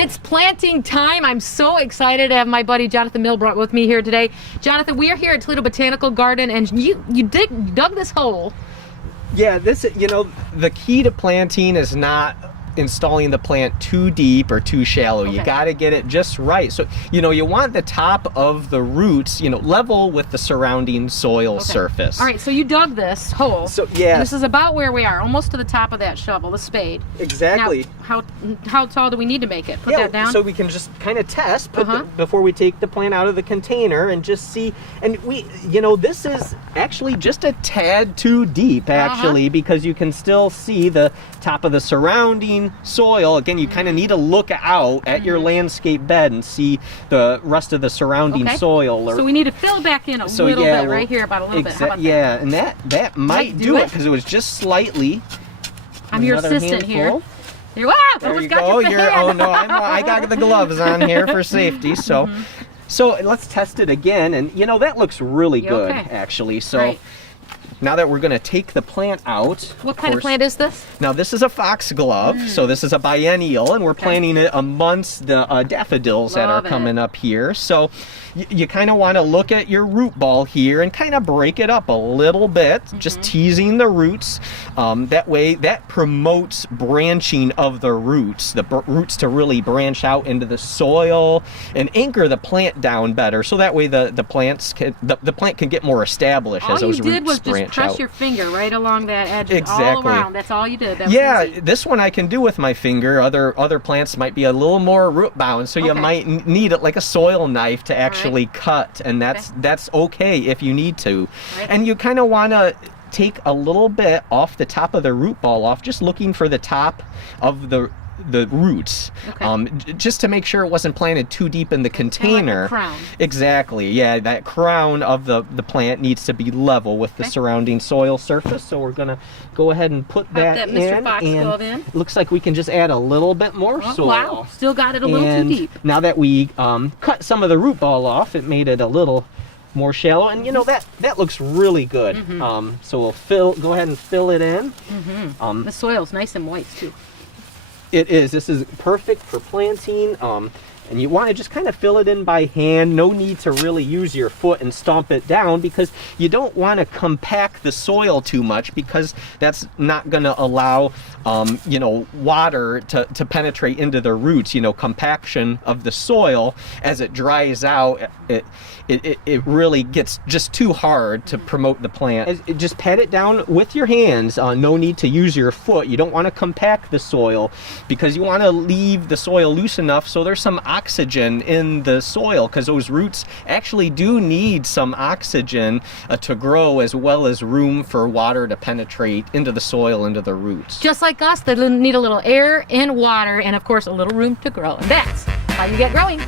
It's planting time. I'm so excited to have my buddy Jonathan Milbrook with me here today. Jonathan, we are here at Toledo Botanical Garden, and you dug this hole. Yeah, this, you know, the key to planting is not installing the plant too deep or too shallow. Okay. You got to get it just right. So, you know, you want the top of the roots, you know, level with the surrounding soil surface. All right, so you dug this hole. So, yeah. And this is about where we are, almost to the top of that shovel, the spade. Exactly. Now, how tall do we need to make it? Put that down? So we can just kind of test before we take the plant out of the container and just see. And we, you know, this is actually just a tad too deep, actually, because you can still see the top of the surrounding soil. Again, you kind of need to look out at your landscape bed and see the rest of the surrounding soil. So we need to fill back in a little bit right here, about a little bit. How about that? And that might do it because it was just slightly. I'm your assistant here. Wow, there you go. Oh no, I got the gloves on here for safety. So, so let's test it again, and you know that looks really good actually. So. Now that we're going to take the plant out. What kind of plant is this? Now this is a foxglove, so this is a biennial, and we're planting it amongst the daffodils that are coming up here. So you kind of want to look at your root ball here and kind of break it up a little bit, just teasing the roots. That way that promotes branching of the roots to really branch out into the soil and anchor the plant down better. So that way the plant can get more established as those roots branch out. Press your finger right along that edge all around. That's all you did. That was easy. This one I can do with my finger. Other plants might be a little more root bound, so you might need it like a soil knife to actually cut, and that's okay if you need to. And you kind of want to take a little bit off the top of the root ball off, just looking for the top of the roots, just to make sure it wasn't planted too deep in the container. Like the crown. Exactly, yeah, that crown of the plant needs to be level with the surrounding soil surface. So we're gonna go ahead and put that in, and it looks like we can just add a little bit more soil. Wow, still got it a little too deep. Now that we cut some of the root ball off, it made it a little more shallow, and you know that looks really good. So we'll go ahead and fill it in. The soil's nice and moist too. It is. This is perfect for planting, and you want to just kind of fill it in by hand. No need to really use your foot and stomp it down, because you don't want to compact the soil too much, because that's not going to allow you know, water to penetrate into the roots. You know, compaction of the soil as it dries out, it really gets just too hard to promote the plant. Just pat it down with your hands. No need to use your foot. You don't want to compact the soil, because you want to leave the soil loose enough so there's some oxygen in the soil, because those roots actually do need some oxygen to grow, as well as room for water to penetrate into the soil, into the roots. Just like us, they need a little air and water, and of course a little room to grow. And that's how you get growing.